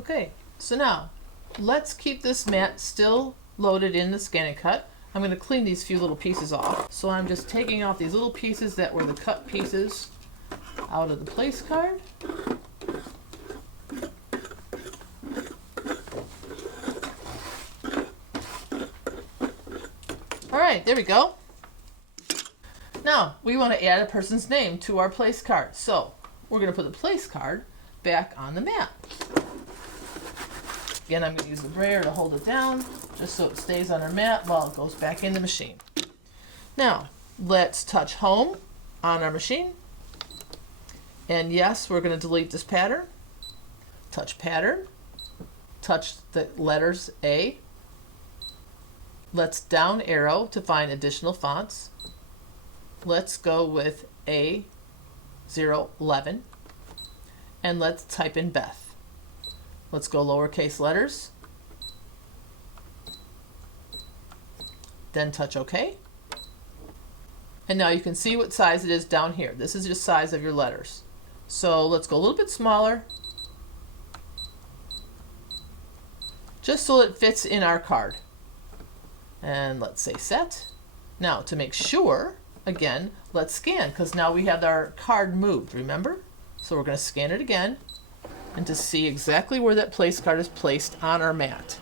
Okay, so now let's keep this mat still loaded in the ScanNCut. I'm going to clean these few little pieces off. So I'm just taking off these little pieces that were the cut pieces out of the place card. All right, there we go. Now we want to add a person's name to our place card. So we're going to put the place card back on the mat. Again, I'm going to use the brayer to hold it down just so it stays on our mat while it goes back in the machine. Now, let's touch home on our machine. And yes, we're going to delete this pattern. Touch pattern. Touch the letters A. Let's down arrow to find additional fonts. Let's go with A011. And let's type in Beth. Let's go lowercase letters. Then touch OK. And now you can see what size it is down here. This is just size of your letters. So let's go a little bit smaller, just so it fits in our card. And let's say set. Now to make sure, again, let's scan, because now we have our card moved, remember? So we're going to scan it again, and to see exactly where that place card is placed on our mat.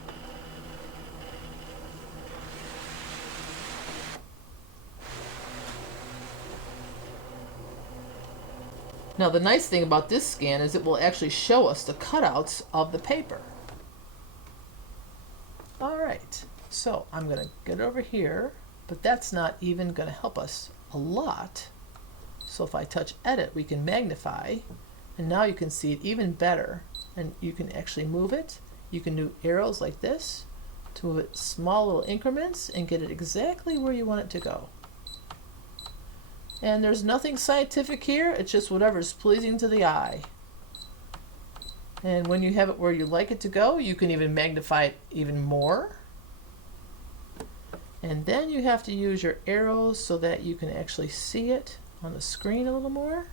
Now the nice thing about this scan is it will actually show us the cutouts of the paper. Alright, so I'm going to get over here, but that's not even going to help us a lot. So if I touch edit, we can magnify, and now you can see it even better, and you can actually move it. You can do arrows like this to move it small little increments and get it exactly where you want it to go. And there's nothing scientific here, it's just whatever's pleasing to the eye. And when you have it where you like it to go, you can even magnify it even more. And then you have to use your arrows so that you can actually see it on the screen a little more.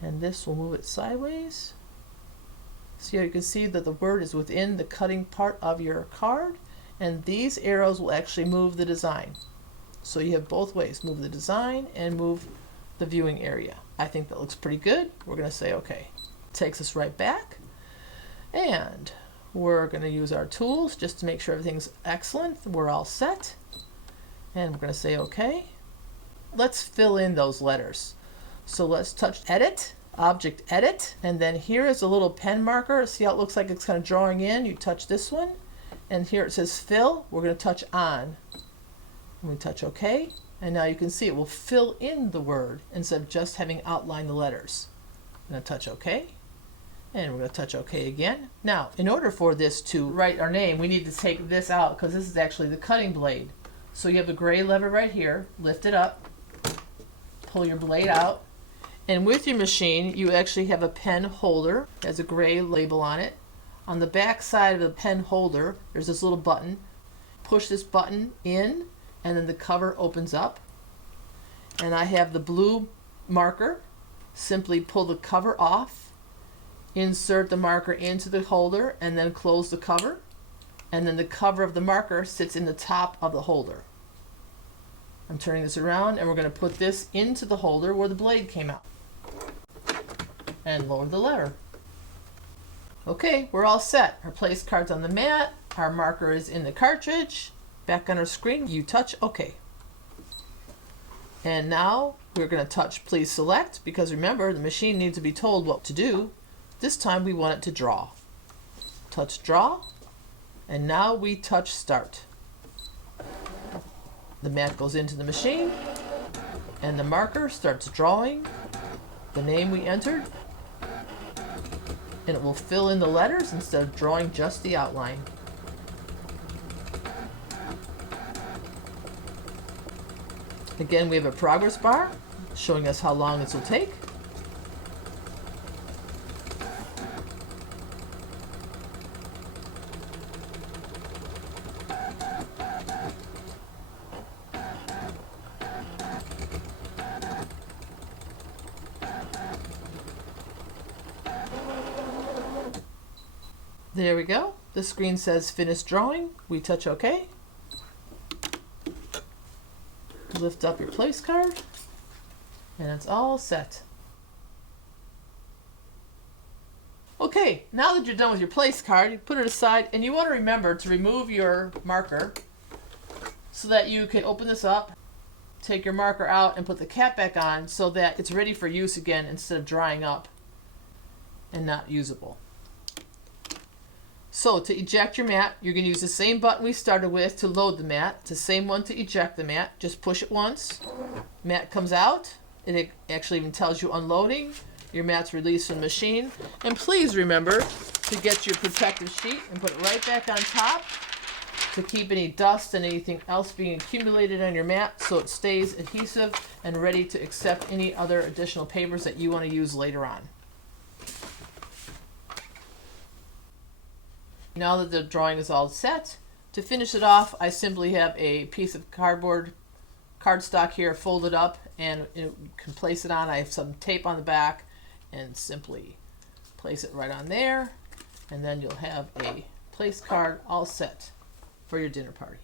And this will move it sideways. So you can see that the word is within the cutting part of your card, and these arrows will actually move the design. So you have both ways, move the design and move the viewing area. I think that looks pretty good. We're going to say OK. Takes us right back. And we're going to use our tools just to make sure everything's excellent. We're all set. And we're going to say OK. Let's fill in those letters. So let's touch edit, object edit, and then here is a little pen marker. See how it looks like it's kind of drawing in? You touch this one, and here it says fill. We're going to touch on. And we touch OK, and now you can see it will fill in the word instead of just having outlined the letters. I'm going to touch OK, and we're going to touch OK again. Now, in order for this to write our name, we need to take this out because this is actually the cutting blade. So you have the gray lever right here, lift it up, pull your blade out, and with your machine you actually have a pen holder. It has a gray label on it. On the back side of the pen holder there's this little button. Push this button in and then the cover opens up. And I have the blue marker. Simply pull the cover off, insert the marker into the holder, and then close the cover. And then the cover of the marker sits in the top of the holder. I'm turning this around and we're going to put this into the holder where the blade came out. And lower the lever. Okay, we're all set. Our place card's on the mat. Our marker is in the cartridge. Back on our screen, you touch OK. And now we're going to touch please select, because remember the machine needs to be told what to do. This time we want it to draw. Touch draw, and now we touch start. The mat goes into the machine and the marker starts drawing the name we entered, and it will fill in the letters instead of drawing just the outline. Again, we have a progress bar showing us how long this will take. There we go. The screen says finish drawing. We touch OK. Lift up your place card, and it's all set. Okay, now that you're done with your place card, you put it aside, and you want to remember to remove your marker so that you can open this up, take your marker out, and put the cap back on so that it's ready for use again instead of drying up and not usable. So to eject your mat, you're going to use the same button we started with to load the mat. It's the same one to eject the mat. Just push it once. Mat comes out. It actually even tells you unloading. Your mat's released from the machine. And please remember to get your protective sheet and put it right back on top to keep any dust and anything else being accumulated on your mat so it stays adhesive and ready to accept any other additional papers that you want to use later on. Now that the drawing is all set, to finish it off, I simply have a piece of cardstock here folded up, and you can place it on. I have some tape on the back and simply place it right on there, and then you'll have a place card all set for your dinner party.